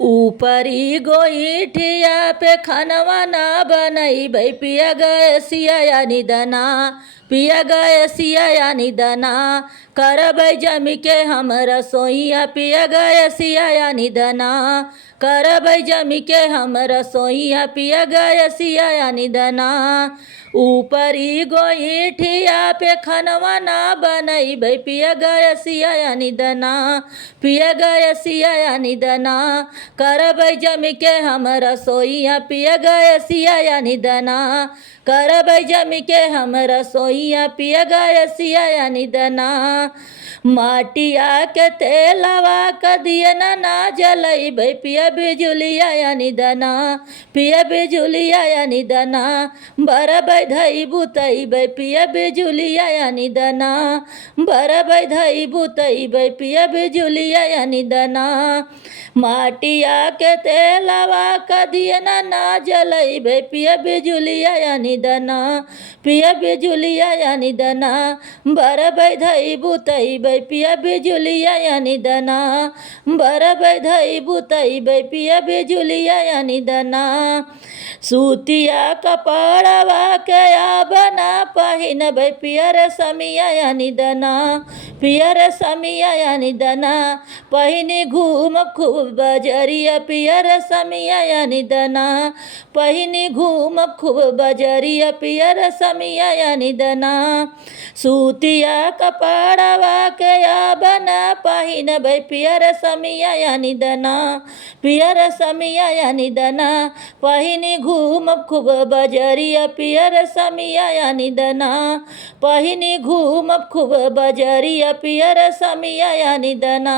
ऊपरी गोईठिया पे खनवा ना बनैबै पिया गैसिया या निदना, पिया गैसिया या निदना, करबै जमी के हम रसोइया पिया गैसिया या निदना, करबै जमी के हम रसोइया पिया गैसिया या निदना। ऊपरी गोईठिया पे खनवा ना बनैबै पिया गैसिया या निदना, पिया गैसिया या निदना, करबै जमी के हम रसोइया पिया गैसिया या निदना, करबै जमी के हम रसोइया पिया गैसिया या निदना। माटिया के तेलवा कदिए ना जलैबै पिया बिजुलिया या निदना, पिया बिजुलिया या निदना, बरबै धई बुतैबै पिया बिजुलिया या निदना, बरबै धई बुतैबै पिया बिजुलिया या निदना। माटिया के तेलवा कदिए ना जलैबै पिया बिजुलिया या निदना, पिया बिजुलिया या निदना, बरबै धई बुतैबै पिया बिजुलिया या निदना, बरबै धई बुतैबै पिया बिजुलिया या निदना। सूतिया कपड़वा के बना पहिनबै पिया रेशमिया या निदना, पिया रेशमिया या निदना, पहिनी घूम खूब बजरिया पिया रेशमिया या निदना, पहिनी घूम खूब बजरिया पिया रेशमिया या निदना। सूतिया कपड़वा के बना पहिनबै पिया रेशमिया या निदना, पिया रेशमिया या निदना, पहिनी घूम खूब बजरिया पिया रेशमिया या निदना, पहिनी घूम खूब बजरिया पिया रेशमिया या निदना।